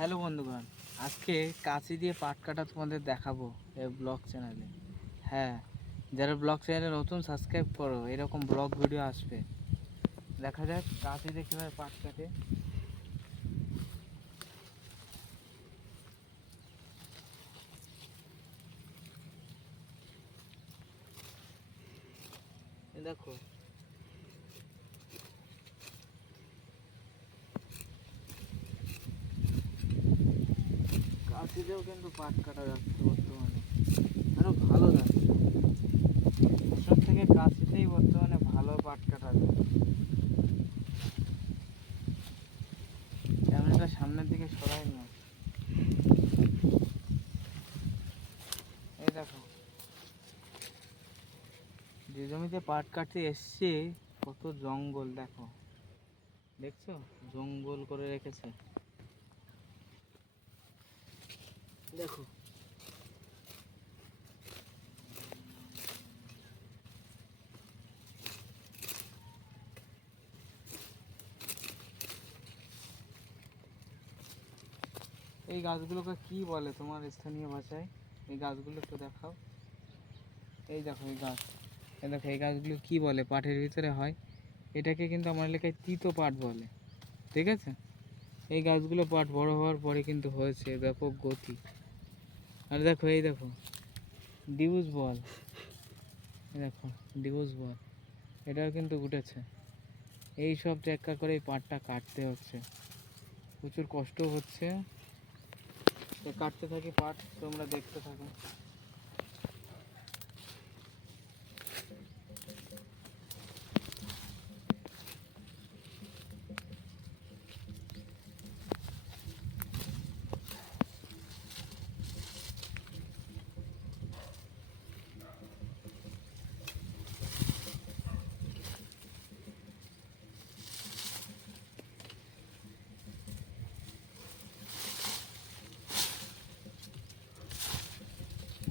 হ্যালো বন্ধুগণ, আজকে কাঁচি দিয়ে পাট কাটা তোমাদের দেখাবো এই ব্লগ চ্যানেলে। হ্যাঁ, যারা ব্লগ চ্যানেলে নতুন সাবস্ক্রাইব করো, এরকম ব্লগ ভিডিও আসবে। দেখা যাক কাঁচি দিয়ে কীভাবে পাট কাটে। দেখো, কাঁচি দিয়েও কিন্তু পাট কাটা যাচ্ছে বর্তমানে, আরও ভালো যাচ্ছে। এসব থেকে কাঁচিতেই বর্তমানে ভালো পাট কাটা যায়। ক্যামেরাটা সামনের দিকে সরাই না। এই দেখো, যে জমিতে পাট কাটতে এসছে কত জঙ্গল দেখো, দেখছো জঙ্গল করে রেখেছে। দেখো এই গাছগুলোকে কি বলে তোমার স্থানীয় ভাষায়? এই গাছগুলো একটু দেখাও। এই দেখো এই গাছ, এই দেখো এই গাছগুলো কি বলে, পাটের ভিতরে হয়। এটাকে কিন্তু আমার এলাকায় তিতো পাট বলে, ঠিক আছে? এই গাছগুলো পাট বড় হওয়ার পরে কিন্তু হয়েছে ব্যাপক গতি। আর দেখো এই দেখো ডিউজ বল, এই দেখো ডিউজ বল, এটাও কিন্তু উঠেছে। এই সব চেষ্টা করে এই পাটটা কাটতে হচ্ছে, প্রচুর কষ্ট হচ্ছে। কাটতে থাকি পাট, তোমরা দেখতে থাকো।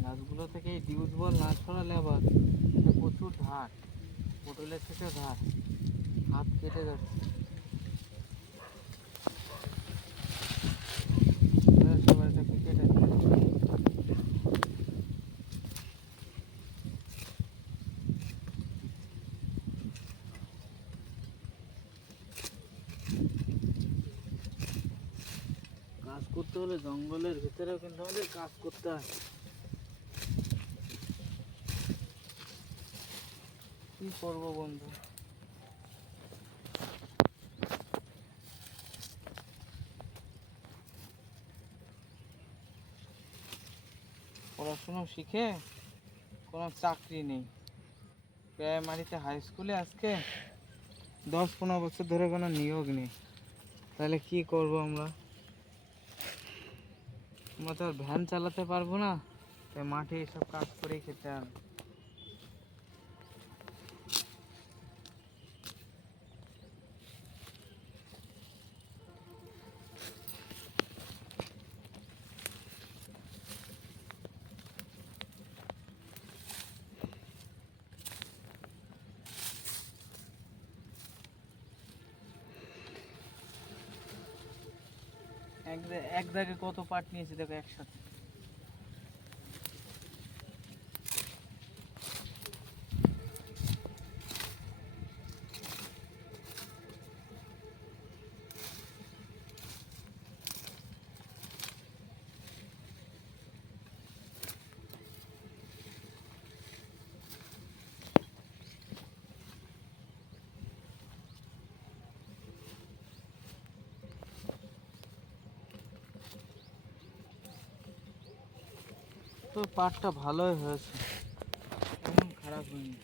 গাছগুলো থেকে এই ডিউজ বল না ছড়ালে আবার প্রচুর ধার, পটলের থেকে ধার, হাত কেটে যাচ্ছে। সবাই এটাকে কেটে কাজ করতে হলে জঙ্গলের ভিতরেও কিন্তু আমাদের কাজ করতে হয়। কি করবো বন্ধু, পড়াশুনো শিখে কোনো চাকরি নেই। প্রাইমারিতে হাই স্কুলে আজকে 10-15 বছর ধরে কোনো নিয়োগ নেই। তাহলে কি করব আমরা? আমরা তো আর ভ্যান চালাতে পারবো না, তাই মাঠে এসব কাজ করেই খেতে হবে। এক জায়গায় কত পাট নিয়েছি দেখো একসাথে। তো পাটটা ভালোই হয়েছে, তেমন খারাপ হয়নি।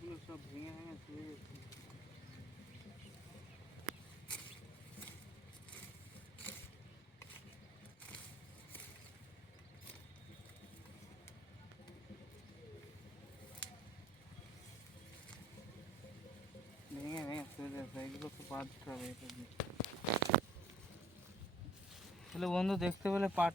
গাছগুলো সব ভেঙে ভেঙে চলে যাচ্ছে। ভেঙে ভেঙে চলে যাচ্ছে, এগুলো তো বাঁধতে হবে এটা দিয়ে। তাহলে বন্ধু দেখতে পেলে পাট